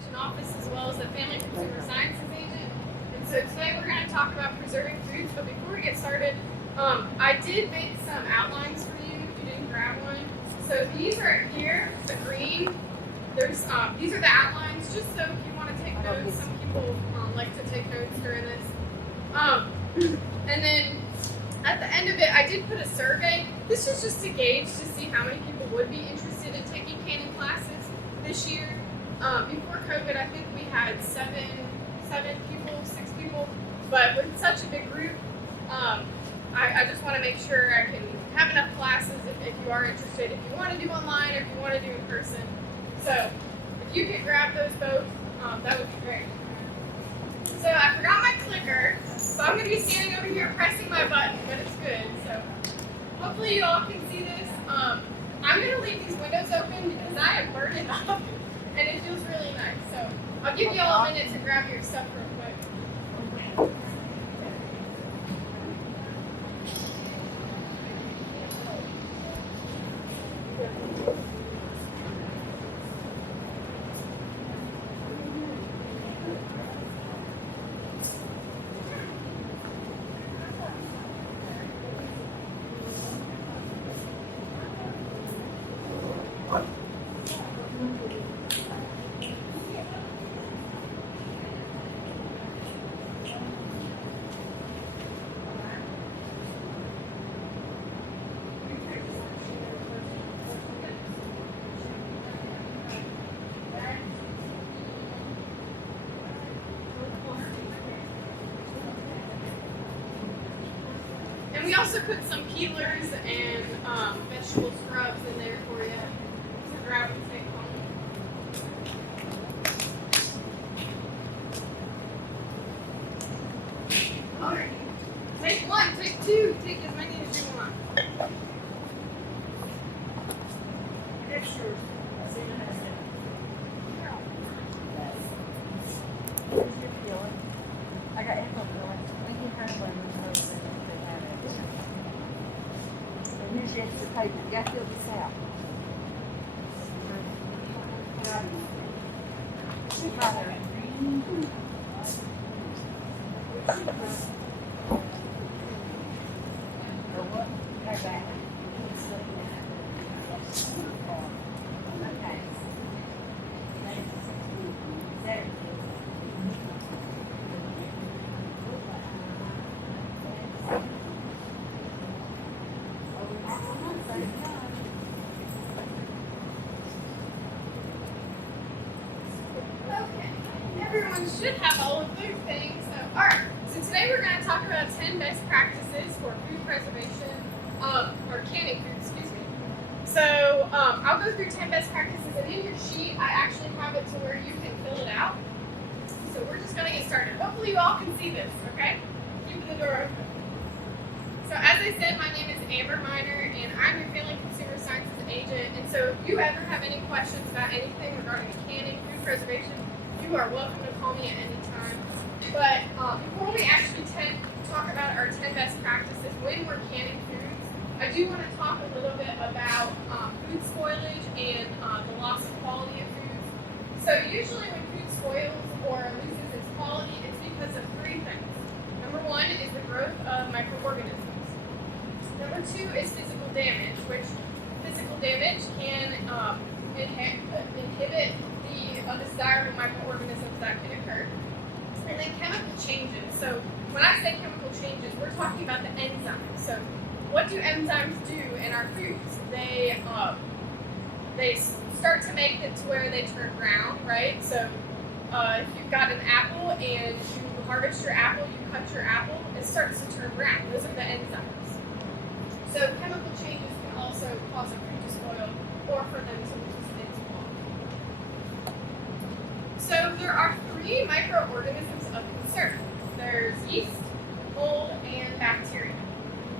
Extension office as well as the Family Consumer Sciences agent. And so today we're going to talk about preserving foods. But before we get started, I did make some outlines for you if you didn't grab one. So these are here, the green. These are the outlines, just so if you want to take notes. Some people like to take notes during this. And then at the end of it, I did put a survey. This was just to gauge to see how many people would be interested in taking canning classes this year. Before COVID, I think we had seven people, 6 people. But with such a big group, I just want to make sure I can have enough classes if you are interested, if you want to do online or if you want to do in person. So if you could grab those both, that would be great. So I forgot my clicker, so I'm going to be standing over here pressing my button, but it's good. So hopefully you all can see this. I'm going to leave these windows open because I have burned it up, and it feels really nice. So I'll give you all a minute to grab your stuff real quick. And we also put some peelers and vegetable scrubs in there for you to grab and take home. Alright. Take one, take two, take as many as you want. Pictures. I got info peeling. We can have one of those that have it. And here's the extra paper. You got to fill this out. Okay. Everyone should have all of their things. Alright, so today we're going to talk about 10 best practices for food preservation, or canning food, excuse me. So I'll go through 10 best practices, and in your sheet I actually have it to where you can fill it out. So we're just going to get started. Hopefully you all can see this, okay? Keep the door open. So as I said, my name is Amber Miner, and I'm your Family Consumer Sciences agent. And so if you ever have any questions about anything regarding canning, food preservation, you are welcome to call me at any time. But before we actually talk about our 10 best practices when we're canning foods, I do want to talk a little bit about food spoilage and the loss of quality of foods. So usually when food spoils or loses its quality, it's because of 3 things. Number 1 is the growth of microorganisms. Number 2 is physical damage, which physical damage can inhibit the undesirable microorganisms that can occur. And then chemical changes. So when I say chemical changes, we're talking about the enzymes. So what do enzymes do in our foods? They start to make it to where they turn brown, right? So if you've got an apple and you harvest your apple, you cut your apple, it starts to turn brown. Those are the enzymes. So chemical changes can also cause a food to spoil or for them to lose its quality. So there are 3 microorganisms of concern. There's yeast, mold, and bacteria.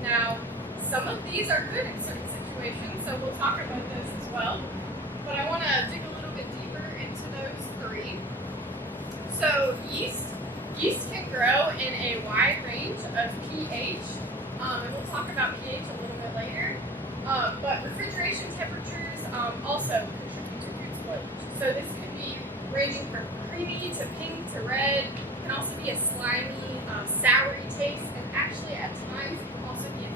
Now, some of these are good in certain situations, so we'll talk about those as well. But I want to dig a little bit deeper into those 3. So yeast can grow in a wide range of pH, and we'll talk about pH a little bit later. But refrigeration temperatures also contribute to food spoilage. So this could be ranging from creamy to pink to red. It can also be a slimy, soury taste, and actually at times it can also be a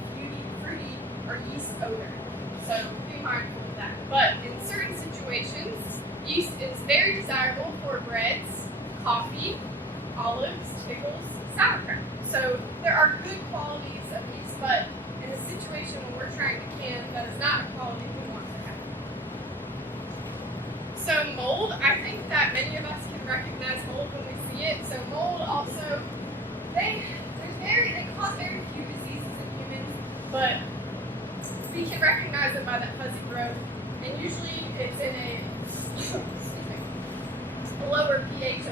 fruity or yeast odor. So be mindful of that. But in certain situations, yeast is very desirable for breads, coffee, olives, pickles, sauerkraut. So there are good qualities of yeast, but in a situation when we're trying to can, that is not a quality we want to have. So mold, I think that many of us can recognize mold when we see it. So mold also, they cause very few diseases in humans, but we can recognize them by that fuzzy growth, and usually it's in a lower pH, so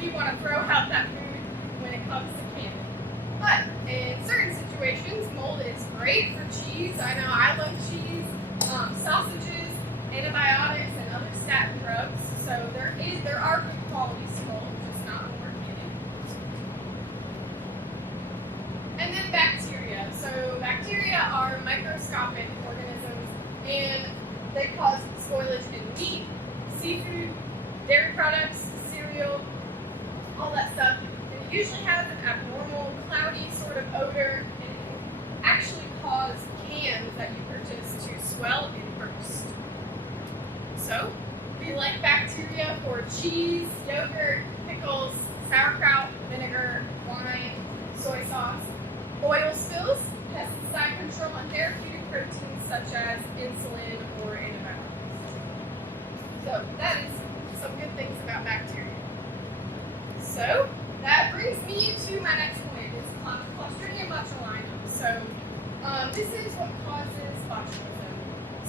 we want to throw out that food when it comes to canning. But in certain situations, mold is great for cheese. I know I love cheese, sausages, antibiotics, and other statin drugs. So there are good qualities to mold, just not when we're canning. And then bacteria. So bacteria are microscopic organisms, and they cause spoilage in meat, seafood, dairy products, cereal, all that stuff. And it usually has an abnormal, cloudy sort of odor, and it can actually cause cans that you purchase to swell and burst. So, we like bacteria for cheese, yogurt, pickles, sauerkraut, vinegar, wine, soy sauce, oil spills, pesticide control, and therapeutic proteins such as insulin or antibiotics. So that is some good things about bacteria. So that brings me to my next point, is Clostridium botulinum. So this is what causes botulism.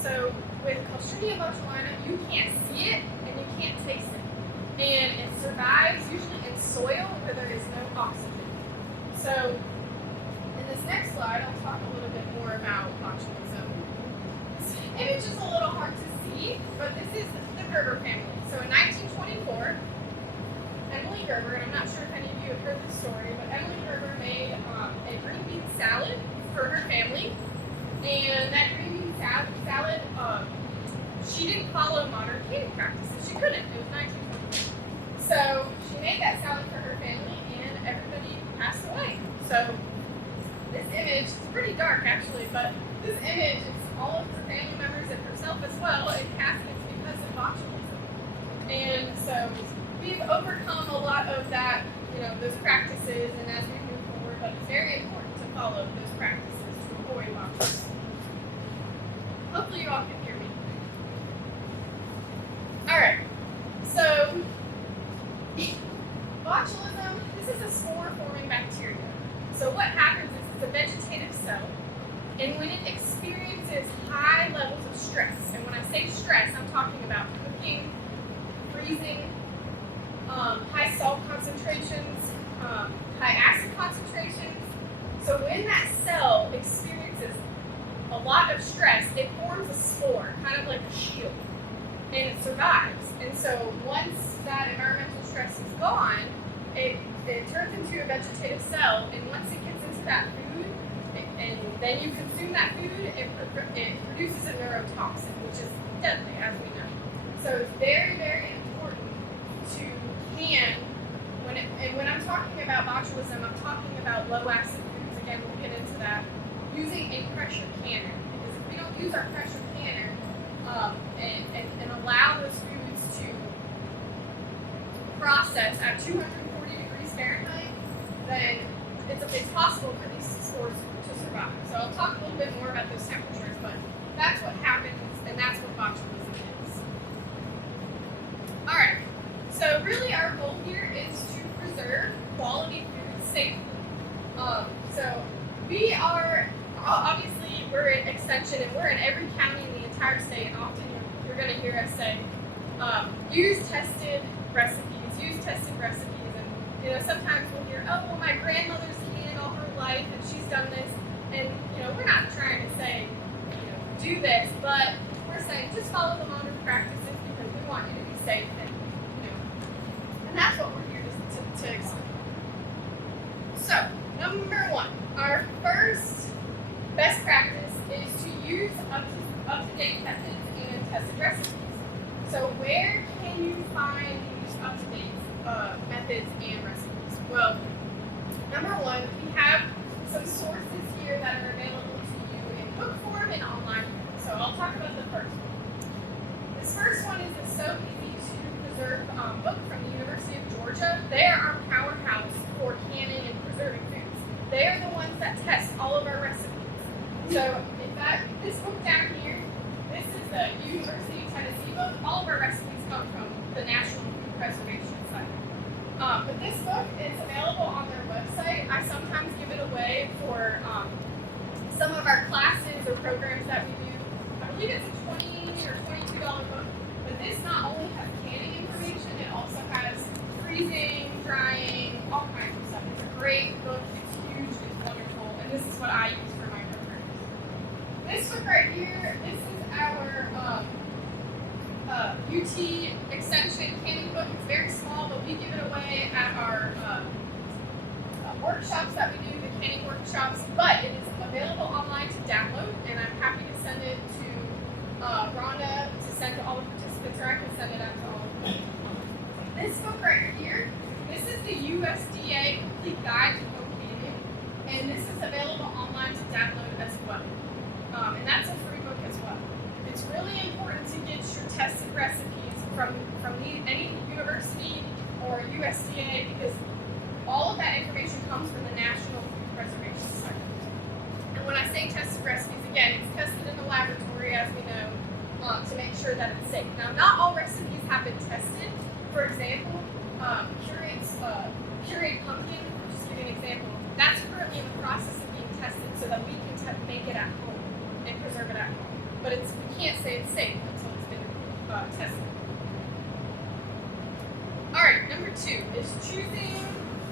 So with Clostridium botulinum, you can't see it and you can't taste it. And it survives usually in soil where there is no oxygen. So in this next slide, I'll talk a little bit more about botulism. This image is a little hard to see, but this is the Gerber family. So in 1924, Emily Gerber, and I'm not sure if any of you have heard this story, but Emily Gerber made a green bean salad for her family. And that green bean salad, she didn't follow modern canning practices. She couldn't. It was 1924. So she made that salad for her family, and everybody passed away. So this image is pretty dark actually, but this image is all of her family members and herself as well in caskets because of botulism. And so we've overcome a lot of that, those practices, and as we move forward, but it's very important to follow those practices to avoid botulism. Hopefully you all can hear me. Alright, so botulism, this is a spore-forming bacteria. So what happens is it's a vegetative cell, and when it experiences high levels of stress, and when I say stress, I'm talking about cooking, freezing, high salt concentrations, high acid concentrations. So when that cell experiences a lot of stress, it forms a spore, kind of like a shield, and it survives. And so once that environmental stress is gone, it turns into a vegetative cell, and once it gets into that food, and then you consume that food, it produces a neurotoxin, which is deadly, as we know. So it's very, very important to can, when I'm talking about botulism, I'm talking about low acid foods. Again, we'll get into that. Using a pressure canner, because if we don't use our pressure canner and allow those foods to process at 240 degrees Fahrenheit, then it's possible for these spores to survive. So I'll talk a little bit more about those temperatures, but that's what happens, and that's what botulism is. Alright, so really our goal here is to preserve quality food safely. So we are, obviously we're in Extension, and we're in every county in the entire state, and often you're going to hear us say, use tested recipes, and sometimes we'll hear, oh, well, my grandmother's canned all her life, and she's done this, and we're not trying to say, do this, but we're saying just follow the modern practices because we want you to be safe, and that's what we're here to explain. So, number one, our first best practice is to use up-to-date methods and tested recipes. So where can you find these up-to-date methods and recipes? Well, number one, we have some sources here that are available to you in book form and online. So I'll talk about the first one. This first one is a so easy to preserve book from the University of Georgia. They are our powerhouse for canning and preserving foods. They are the ones that test all of our recipes. So in fact, this book down here, this is the University of Tennessee book. All of our recipes come from the National Food Preservation Site. But this book is available on their website. I sometimes give it away for some of our classes or programs that we do. I believe it's a $20 or $22 book. But this not only has canning information, it also has freezing, drying, all kinds of stuff. It's a great book. It's huge. It's wonderful. And this is what I use for my programs. This book right here, this is our UT Extension canning book. It's very small, but we give it away at our workshops that we do, the canning workshops. But it is available online to download, and I'm happy to send it to Rhonda to send to all the participants, or I can send it out to all of them. This book right here, this is the USDA Complete Guide to Home Canning, and this is available online to download as well. And that's a free book as well. It's really important to get your tested recipes from any university or USDA, because all of that information comes from the National Food Preservation Site. And when I say tested recipes, again, it's tested in the laboratory, as we know, to make sure that it's safe. Now, not all recipes have been tested. For example, pureed pumpkin, just to give you an example, that's currently in the process of being tested so that we can make it at home and preserve it at home. But we can't say it's safe until it's been tested. Alright, number 2 is choosing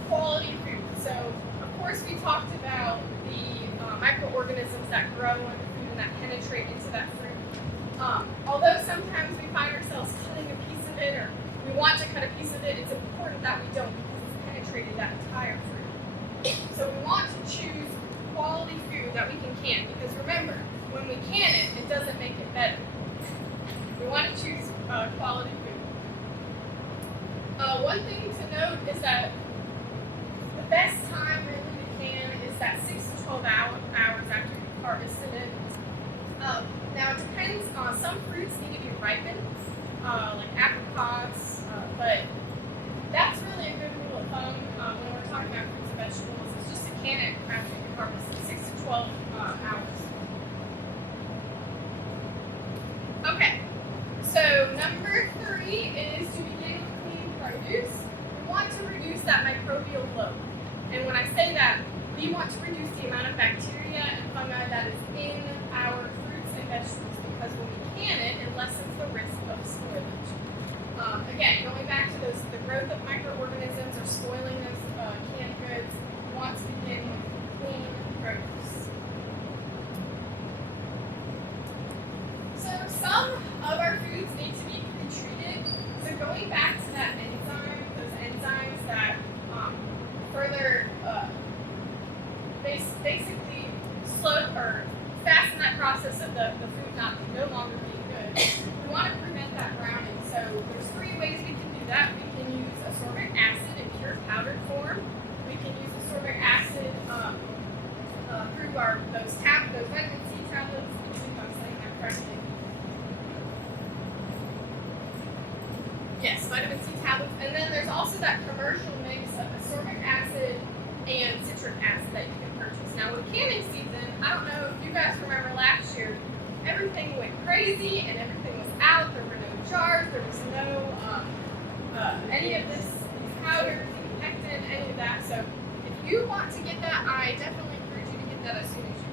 quality food. So, of course, we talked about the microorganisms that grow on the food and that penetrate into that fruit. Although sometimes we find ourselves cutting a piece of it, or we want to cut a piece of it, it's important that we don't, because it's penetrated that entire fruit. So we want to choose quality food that we can can, because remember, when we can it, it doesn't make it better. We want to choose quality food. One thing to note is that the best time really to can is that 6 to 12 hours after you've harvested it. Now it depends on, some fruits need to be ripened, like apricots, but that's really a good rule of thumb when we're talking about fruits and vegetables. It's just to can it after you harvest it, 6 to 12 hours. Okay, so number 3 is to begin with clean produce. We want to reduce that microbial load. And when I say that, we want to reduce the amount of bacteria and fungi that is in our fruits and vegetables, because when we can it, it lessens the risk of spoilage. Again, going back to the growth of microorganisms or spoiling those canned goods, we want to begin with clean produce. So some of our foods need to be pre-treated. So going back to that enzyme, those enzymes that further basically slow or fasten that process of the food no longer being good, we want to prevent that browning. So there's 3 ways we can do that. We can use ascorbic acid in pure powdered form. We can use ascorbic acid through those vitamin C tablets. I think I'm saying that correctly. Yes, vitamin C tablets. And then there's also that commercial mix of ascorbic acid and citric acid that you can purchase. Now with canning season, I don't know if you guys remember last year, everything went crazy and everything was out. There were no jars, there was no any of these powders, any pectin, any of that. So if you want to get that, I definitely encourage you to get that as soon as you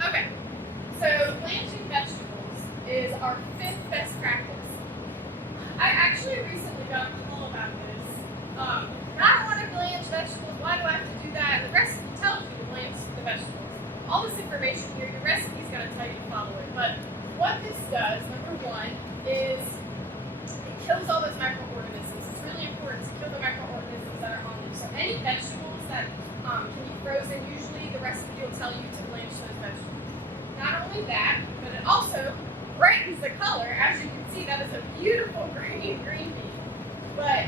can. Okay, so blanching vegetables is our 5th best practice. I actually recently got a call about this. I don't want to blanch vegetables. Why do I have to do that? And the recipe tells you to blanch the vegetables. All this information here, your recipe is going to tell you to follow it. But what this does, number 1, is it kills all those microorganisms. It's really important to kill the microorganisms that are on them. So any vegetables that can be frozen, usually the recipe will tell you to blanch those vegetables. Not only that, but it also brightens the color. As you can see, that is a beautiful green bean. But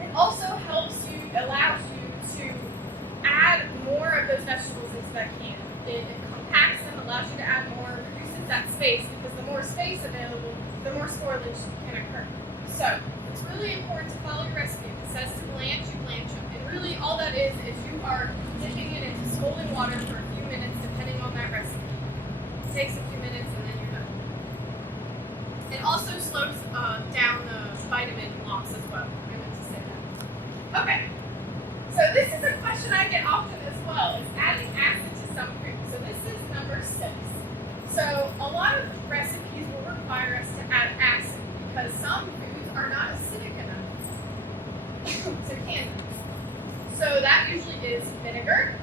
it also helps you, allows you to add more of those vegetables into that can. It compacts them, allows you to add more, reduces that space, because the more space available, the more spoilage can occur. So it's really important to follow your recipe. If it says to blanch, you blanch them. And really all that is you are dipping it into scalding water for a few minutes, depending on that recipe. It takes a few minutes and then you're done. It also slows down the vitamin loss as well. I meant to say that. Okay. So this is a question I get often as well, is adding acid to some food. So this is number 6. So a lot of recipes will require us to add acid because some foods are not acidic enough to can them. So that usually is vinegar,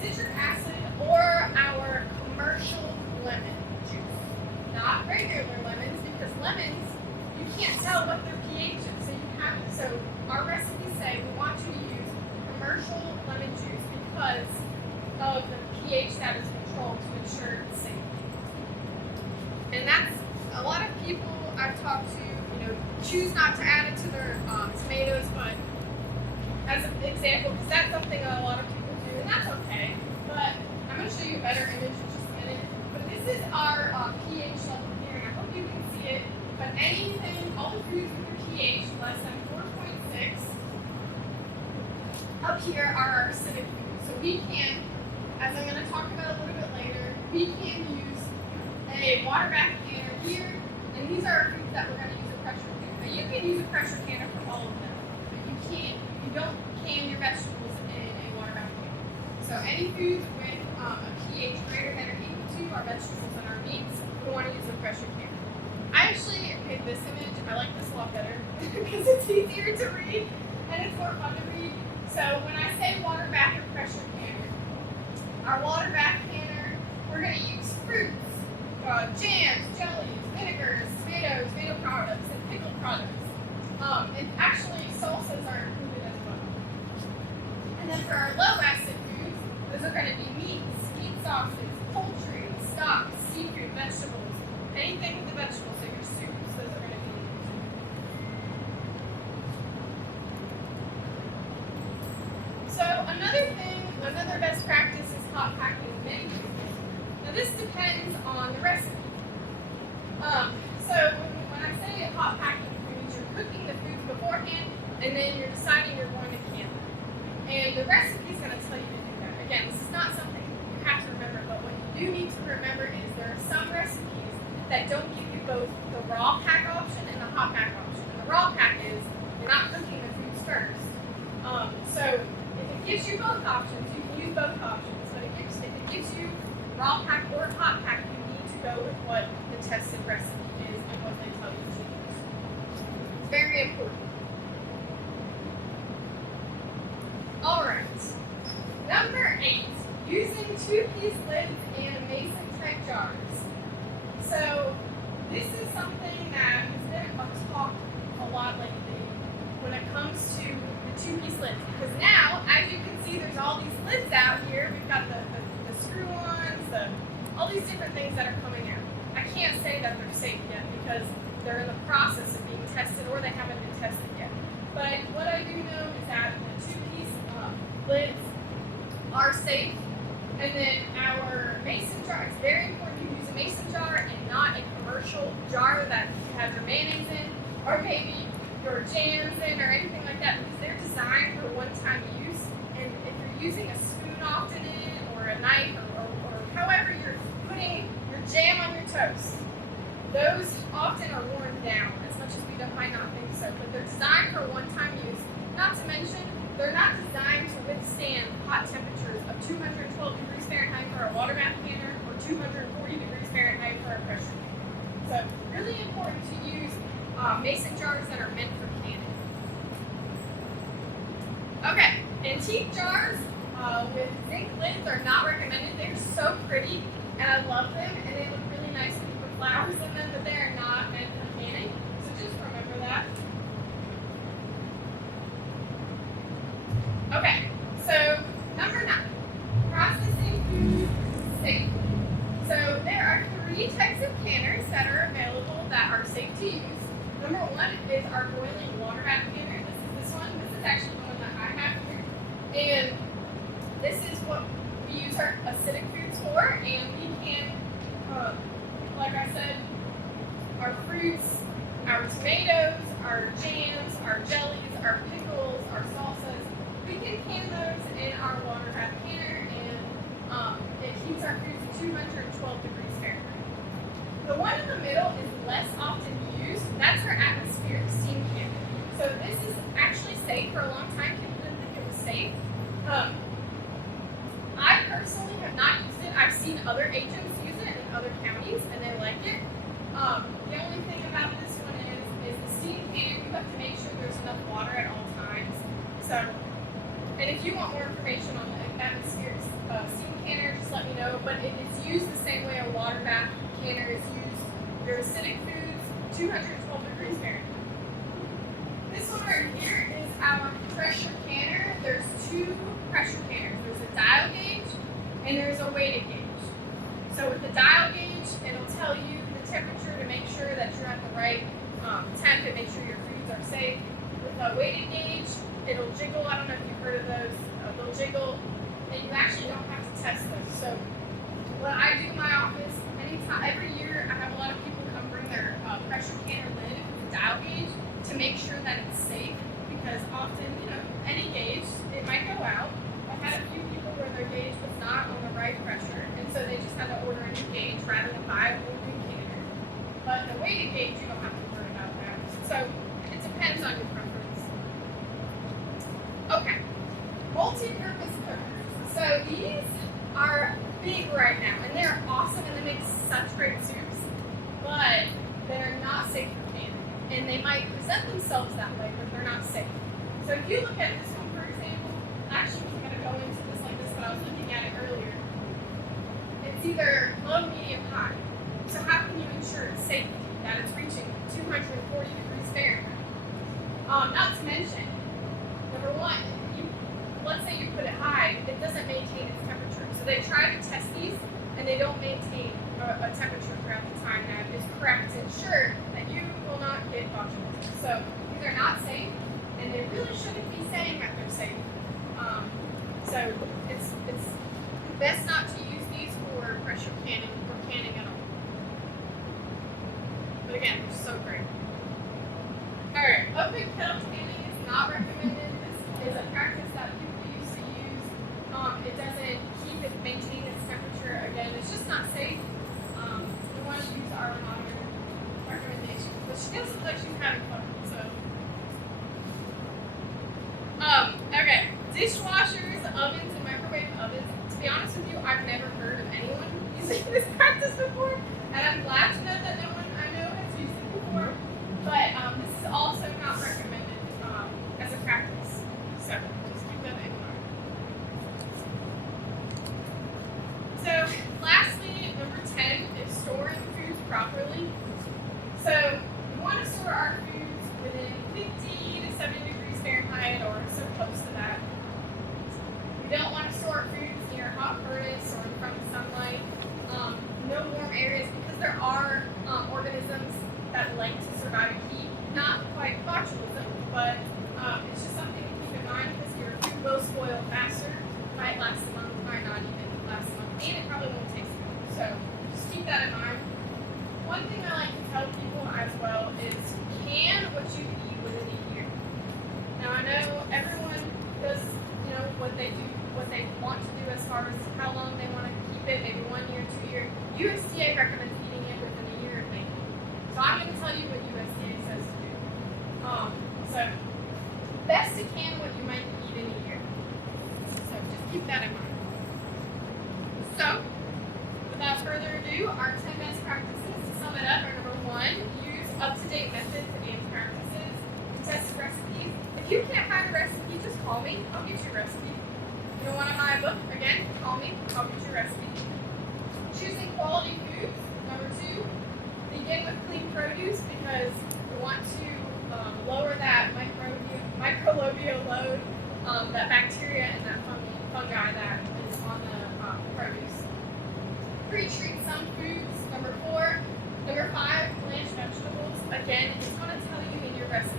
citric acid, or our commercial lemon juice. Not regular lemons, because lemons, you can't tell what their pH is. So our recipes say we want you to use commercial lemon juice because of the pH that is controlled to ensure safety. And that's a lot of people I've talked to, choose not to add it to their tomatoes, but as an example, because that's something that a lot of people do, and that's okay. But I'm going to show you a better image in just a minute. But this is our pH level here, and I hope you can see it. But anything, all the foods with a pH less than 4.6 up here are our acidic foods. So we can, as I'm going to talk about a little bit later, we can use a water bath canner here, and these are our foods that we're going to use a pressure canner. Now you can use a pressure canner for all of them, but you don't can your vegetables in a water bath canner. So any foods with a pH greater than or equal to our vegetables and our meats, we want to use a pressure canner. I actually made this image. I like this a lot better because it's easier to read and it's more fun to read. So when I say water bath or pressure canner, our water bath canner, we're going to use fruits, jams, jellies, vinegars, tomatoes, tomato products, and pickled products. And actually salsas are included as well. And then for our low acid foods, those are going to be meats, meat sauces, poultry, stocks, seafood, vegetables, anything with the vegetables, so your soups, those are going to be included. So another best practice is hot packing many foods. Now this depends on the recipe. So when I say hot packing foods, you're cooking the foods beforehand and then you're deciding you're going to can them. And the recipe is going to tell you to do that. Again, this is not something you have to remember, but what you do need to remember is there are some recipes that don't give you both the raw pack option and the hot pack option. And the raw pack is you're not cooking the foods first. So if it gives you both options, you can use both options. But if it gives you raw pack or hot pack, you need to go with what the tested recipe is and what they tell you to use. It's very important. Alright. Number 8. Using 2-piece lids and mason type jars. So this is something that has been talked a lot lately when it comes to the 2-piece lids. Because now, as you can see, there's all these lids out here. We've got the screw-ons, all these different things that are coming out. I can't say that they're safe yet because they're in the process of being tested or they haven't been tested yet. But what I do know is that the 2-piece lids are safe. And then our mason jar, it's very important to use a mason jar and not a commercial jar that has your mayonnaise in or maybe your jams in or anything like that because they're designed for one-time use. And if you're using a spoon often in it or a knife or however you're putting your jam on your toast, those often are worn down as much as we might not think so. But they're designed for one-time use. Not to mention, they're not designed to withstand hot temperatures of 212 degrees Fahrenheit for a water bath canner or 240 degrees Fahrenheit for a pressure canner. So really important to use mason jars that are meant for canning. Okay, antique jars with zinc lids are not recommended. They're so pretty and I love them and they look really nice when you put flowers in them, but they are not meant for canning. So just remember that. Okay, so number 9, processing food safely. So there are 3 types of safe to use. Number one is our boiling water bath canner. This is this one. This is actually the one that I have here. And this is what we use our acidic foods for. And we can, like I said, our fruits, our tomatoes, our jams, our jellies, our pickles, our salsas. We can can those in our water bath canner, and it keeps our foods at 212 degrees Fahrenheit. The one in the middle is less often used. That's our atmospheric steam canner. So this is actually safe. For a long time, people didn't think it was safe. I personally have not used it. I've seen other agents use it in other counties, and they like it. The only thing about this one is the steam canner. You have to make sure there's enough water at all times. So, and if you want more information on the atmospheric steam canner, just let me know. But it is used the same way a water bath canner is used. Your acidic foods, 212 degrees Fahrenheit. This one right here is our pressure canner. There's two pressure canners. There's a dial gauge and there's a weighted gauge. So with the dial gauge, it'll tell you the temperature to make sure that you're at the right temp and make sure your foods are safe. With the weighted gauge, it'll jiggle. I don't know if you've heard of those. They'll jiggle, and you actually don't have to test those. So what I do in my office, every year I have a lot of people come bring their pressure canner lid with the dial gauge to make sure that it's safe, because often, any gauge, it might go out. I've had a few people where their gauge was not on the right pressure, and so they just had to order a new gauge rather than buy a whole new canner. But the weighted gauge, you don't have to worry about that. So it depends on your preference. Okay, multi-purpose cookers. So these are big right now, and they're awesome, and they make such great soups, but they're not safe for canning. And they might present themselves that way, but they're not safe. So if you look at this one, for example, I actually wasn't going to go into this like this, but I was looking at it earlier. It's either low, medium, high. So how can you ensure its safety, that it's reaching 240 degrees Fahrenheit? Not to mention, number one, let's say you put it high, it doesn't maintain its temperature. So they try to test these, and they don't maintain a temperature throughout the time that is correct to ensure that you will not get botulism. So these are not safe, and they really shouldn't be saying that they're safe. So it's best not to use these for pressure canning or canning at all. But again, they're so great. Alright, open kettle canning is not recommended. This is a practice that people used to use. It doesn't maintain its temperature. Again, it's just not safe. We want to use our modern recommendations, but she does look like she's having fun. So, okay, dishwashers, ovens, and microwave ovens. To be honest with you, I've never heard of anyone using this practice before, and I'm glad to know that no one I know has used it before. But this is also not recommended as a practice. So just keep that in mind. So lastly, number 10 is storing foods properly. So we want to store our foods within 50 to 70 degrees Fahrenheit or so close to that. We don't want to store foods near a hot furnace or in front of sunlight. No warm areas, because there are organisms that like to survive heat. Not quite botulism, but it's just something to keep in mind, because your food will spoil faster. Might last a month, might not even last a month, and it probably won't taste good. So just keep that in mind. One thing I like to tell people as well is can what you eat within a year. Now I know everyone does, what they do, what they want to do as far as how long they want to keep it, maybe 1 year, 2 years. USDA recommends eating it within a year of making. So I'm going to tell you what USDA says to do. So best to can what you might eat in a year. So just keep that in mind. So without further ado, our 10 best practices. To sum it up, are number 1, use up-to-date methods and practices. Test recipes. If you can't find a recipe, just call me. I'll get you a recipe. You don't want to buy a book? Again, call me. I'll get you a recipe. Choosing quality foods. Number 2, begin with clean produce, because we want to lower that microbial load, that bacteria and that fungi that is on the produce. Pre-treat some foods. Number 4, Number 5, blanched vegetables. Again, it's going to tell you in your recipe.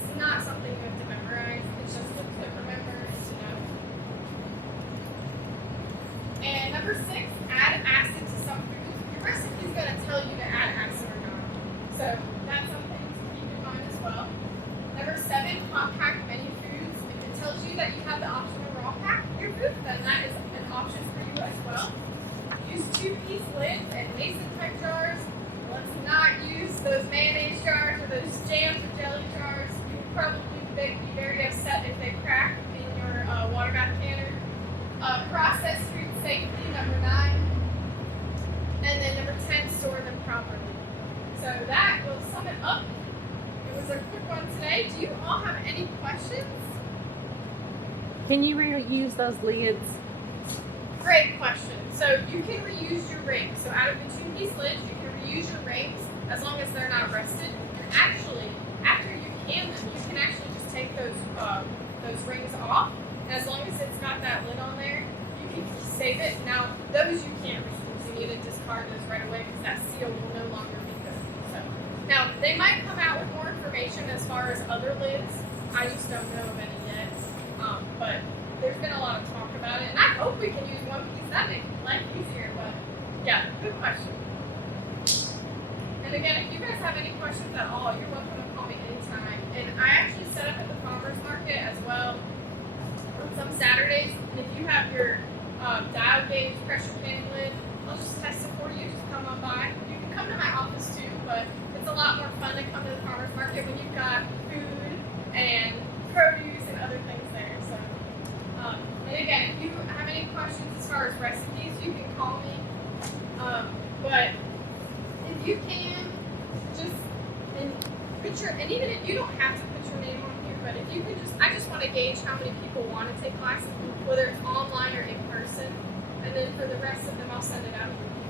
It's not something you have to memorize. It's just to remember and to know. And number 6, add acid to some foods. Your recipe is going to tell you to add acid or not. So that's something to keep in mind as well. Number 7, hot pack many foods. If it tells you that you have the option to raw pack your food, then that is an option for you as well. Use 2-piece lids and mason type jars. Let's not use those mayonnaise jars or those jams or jelly jars. You would probably be very upset if they crack in your water bath canner. Processed food safety, number 9. And then number 10, store them properly. So that will sum it up. It was a quick one today. Do you all have any questions? Can you reuse those lids? Great question. So you can reuse your rings. So out of the 2-piece lids, you can reuse your rings as long as they're not rusted. And actually, after you can them, you can actually just take those rings off. And as long as it's got that lid on there, you can save it. Now, those you can't reuse. You need to discard those right away because that seal will no longer be good. So now they might come out with more information as far as other lids. I just don't know of any yet. But there's been a lot of talk about it, and I hope we can use 1 piece. That makes life easier. But yeah, good question. And again, if you guys have any questions at all, you're welcome to call me anytime. And I actually set up at the farmers market as well on some Saturdays. And if you have your dial gauge pressure can lid, I'll just test it for you. Just come on by. You can come to my office too, but it's a lot more fun to come to the farmers market when you've got food and produce and other things there. So, and again, if you have any questions as far as recipes, you can call me. But if you can, just and even if you don't have to put your name on here, but if you can I just want to gauge how many people want to take classes, whether it's online or in person, and then for the rest of them, I'll send it out to you.